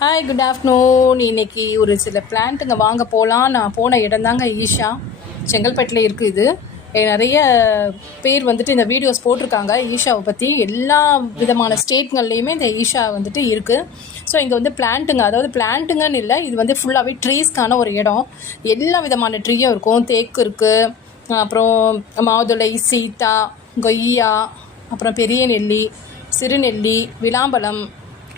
Hi, good afternoon. இன்றைக்கி ஒரு சில பிளான்ட்டுங்க வாங்க போகலாம். நான் போன இடம் தாங்க ஈஷா, செங்கல்பட்டில் இருக்குது. இது நிறைய பேர் வந்துட்டு இந்த வீடியோஸ் போட்டிருக்காங்க ஈஷாவை பற்றி. எல்லா விதமான ஸ்டேட்கள்லேயுமே இந்த ஈஷா வந்துட்டு இருக்குது. ஸோ இங்கே வந்து பிளான்ட்டுங்க, அதாவது பிளான்ட்டுங்கன்னு இல்லை, இது வந்து ஃபுல்லாகவே ட்ரீஸ்க்கான ஒரு இடம். எல்லா விதமான ட்ரீயும் இருக்கும். தேக்கு இருக்குது, அப்புறம் மாதுளை, சீத்தா, கொய்யா, அப்புறம் பெரிய நெல்லி, சிறுநெல்லி, விளாம்பழம்,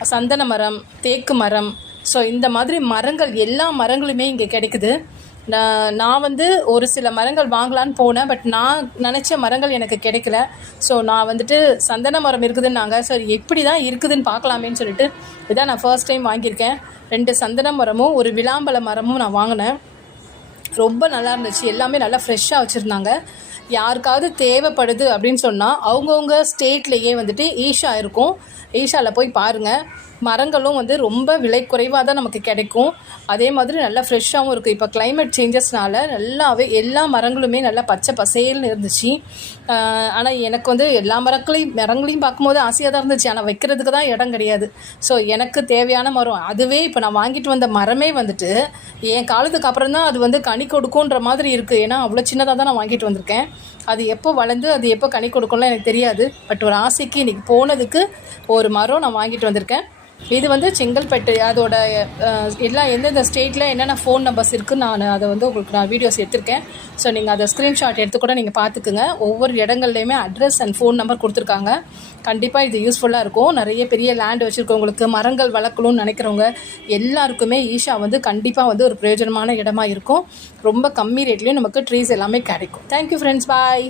சந்தன மரம், தேக்கு மரம். ஸோ இந்த மாதிரி மரங்கள், எல்லா மரங்களுமே இங்கே கிடைக்குது. நான் வந்து ஒரு சில மரங்கள் வாங்கலான்னு போனேன், பட் நான் நினச்ச மரங்கள் எனக்கு கிடைக்கல. ஸோ நான் வந்துட்டு சந்தன மரம் இருக்குதுன்னாங்க. ஸோ எப்படி தான் இருக்குதுன்னு பார்க்கலாமேன்னு சொல்லிட்டு இதான் நான் ஃபர்ஸ்ட் டைம் வாங்கியிருக்கேன். 2 சந்தன மரமும் ஒரு விளாம்பழ மரமும் நான் வாங்கினேன். ரொம்ப நல்லா இருந்துச்சு. எல்லாமே நல்லா ஃப்ரெஷ்ஷாக வச்சுருந்தாங்க. யாருக்காவது தேவைப்படுது அப்படின்னு சொன்னால் அவங்கவுங்க ஸ்டேட்லேயே வந்துட்டு ஈஷா இருக்கும். ஈஷாவில் போய் பாருங்கள். மரங்களும் வந்து ரொம்ப விலை குறைவாக தான் நமக்கு கிடைக்கும். அதே மாதிரி நல்லா ஃப்ரெஷ்ஷாகவும் இருக்குது. இப்போ கிளைமேட் சேஞ்சஸ்னால நல்லாவே எல்லா மரங்களுமே நல்லா பச்சை பசேல்னு இருந்துச்சு. ஆனால் எனக்கு வந்து எல்லா மரங்களையும் பார்க்கும்போது ஆசையாக தான் இருந்துச்சு. ஆனால் வைக்கிறதுக்கு தான் இடம் கிடையாது. ஸோ எனக்கு தேவையான மரம் அதுவே. இப்போ நான் வாங்கிட்டு வந்த மரமே வந்துட்டு என் காலத்துக்கு அப்புறம் தான் அது வந்து கனி கொடுக்குன்ற மாதிரி இருக்குது. ஏன்னா அவ்வளோ சின்னதாக தான் நான் வாங்கிட்டு வந்திருக்கேன். அது எப்போ வளர்ந்து அது எப்போ கனி கொடுக்கும்லாம் எனக்கு தெரியாது. பட் ஒரு ஆசைக்கு இன்றைக்கி போனதுக்கு ஒரு மரம் நான் வாங்கிட்டு வந்திருக்கேன். இது வந்து செங்கல்பட்டு, அதோட எந்தெந்த ஸ்டேட்டில் என்னென்ன ஃபோன் நம்பர்ஸ் இருக்குதுன்னு நான் அதை வந்து உங்களுக்கு நான் வீடியோஸ் எடுத்திருக்கேன். ஸோ நீங்கள் அதை ஸ்க்ரீன்ஷாட் எடுத்து கூட நீங்கள் பார்த்துக்குங்க. ஒவ்வொரு இடங்கள்லையுமே அட்ரஸ் அண்ட் ஃபோன் நம்பர் கொடுத்துருக்காங்க. கண்டிப்பாக இது யூஸ்ஃபுல்லாக இருக்கும். நிறைய பெரிய லேண்ட் வச்சுருக்கவங்களுக்கு, மரங்கள் வளர்க்கணும்னு நினைக்கிறவங்க எல்லாருக்குமே ஈஷா வந்து கண்டிப்பாக வந்து ஒரு பிரயோஜனமான இடமா இருக்கும். ரொம்ப கம்மி ரேட்லேயும் நமக்கு ட்ரீஸ் எல்லாமே கிடைக்கும். தேங்க்யூ ஃப்ரெண்ட்ஸ், பாய்.